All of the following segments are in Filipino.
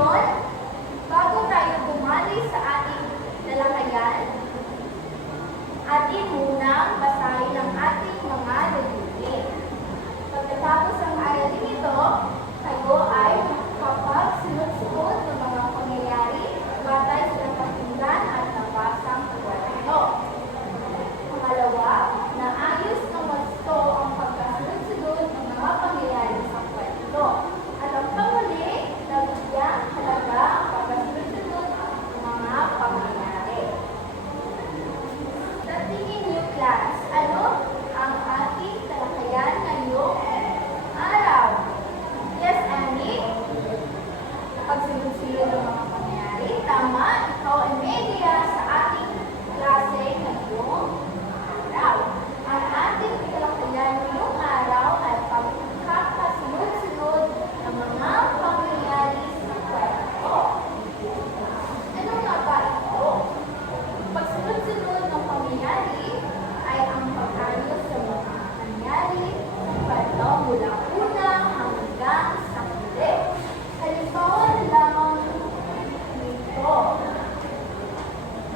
Ngayon, bago tayo bumalik sa ating talakayan, atin munang basahin ang ating mga layunin. Pagkatapos ng aralin ito, tayo ay makakapagsunod-sunod ng mga pangyayari batay sa napakinggan at nabasang kwento. Pangalawa, naayos ng wasto ang pagkasunod-sunod ng mga pangyayari sa kwento. At ang panghuli, nabigyang halaga ang pagkasunod-sunod ng mga pangyayari. Sa tingin niyo, class, ano ang ating talakayan ngayong araw? Yes, Annie? Pagsunod-sunod ng mga pangyayari. Tama, ikaw, Amelia, sa ating klase ngayong araw. Ang ating talakayan ngayong araw ay pagkakasunod-sunod ng mga pangyayari sa kwento. Ano nga ba ito? Pagsunod-sunod ng pangyayari ay ang pag-ayos sa mga nangyari sa kwento mula una hanggang sa huli. Halimbawa na lamang nito.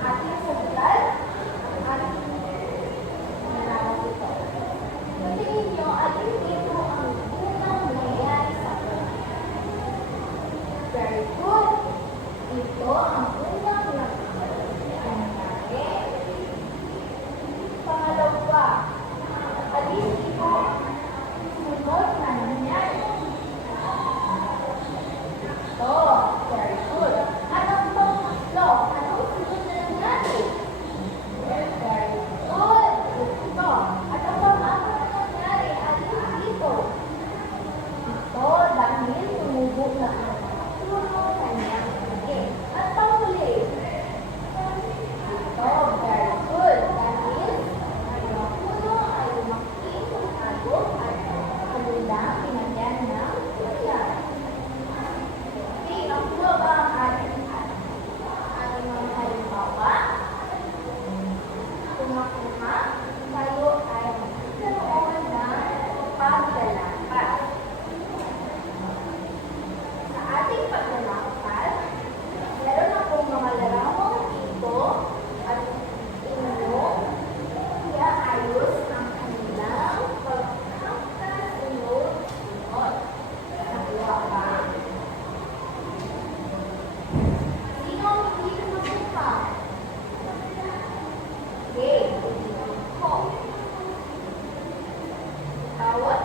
Ating sagutan, ating nalaman ito. Tingin nyo, alin dito ang unang nangyayari sa kwento? Very good. Ito ang unang nangyayari. Pangalawa, alin dito sunod na nangyayari? Ito, very good. At ang pangatlo, anong sunod na nangyayari? Very good. Ito. At ang pang-apat na nangyayari, alin dito? Ito, dahil tumubo na ang puno kanyang lagi. At panghuli, ito, very good. Dahil ang puno ay lumaki, agos at kabilang pinagyan ng ulan. Okay, ang puno ba ang ating mga halimbawa? Kumakuha, tayo ay nagkaroon ng paglalakad. Sa ating paglalakad, meron akong mga larawang ito at inyong iaayos ang kanilang pagkakasunod-sunod. Nakuha ba? Sino ang hindi nakuha? Okay, ko. Bawat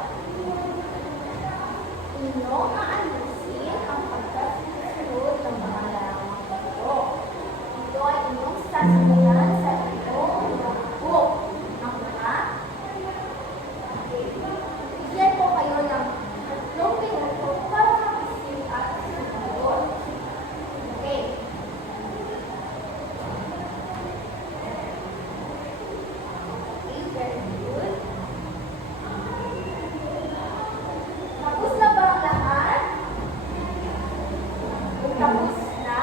inyong aalisin ang pagkasunod ng mga larawang ito. Ito ay inyong sasalihan sa inyong notebook. Nakuha? Okay. Bigyan ko kayo ng 3 minuto para mag-isip at sumunod. Okay. Okay, very good. Tapos na ba ang lahat? Kung tapos na,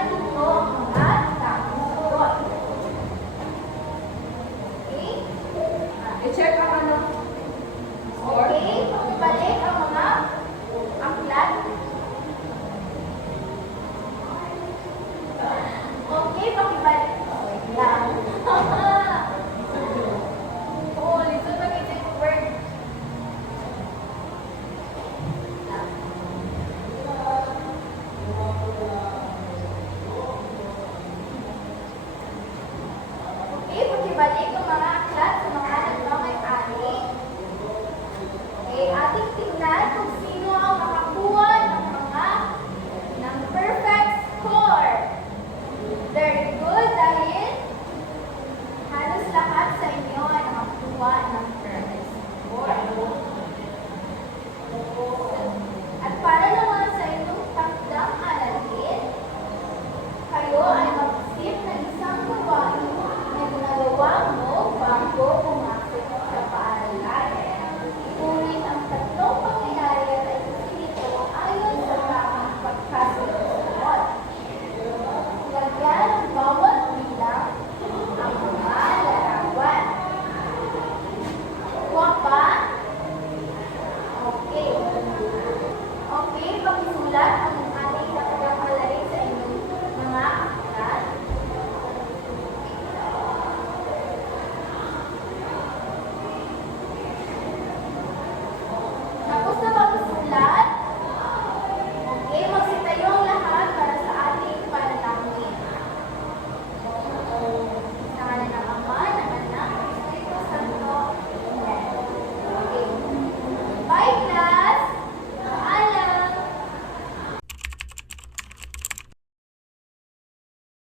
ganito ang mga tamang sagot. Okay? I-check ang ano. Score. Okay, pakibalik ang mga aklat. Okay, pakibalik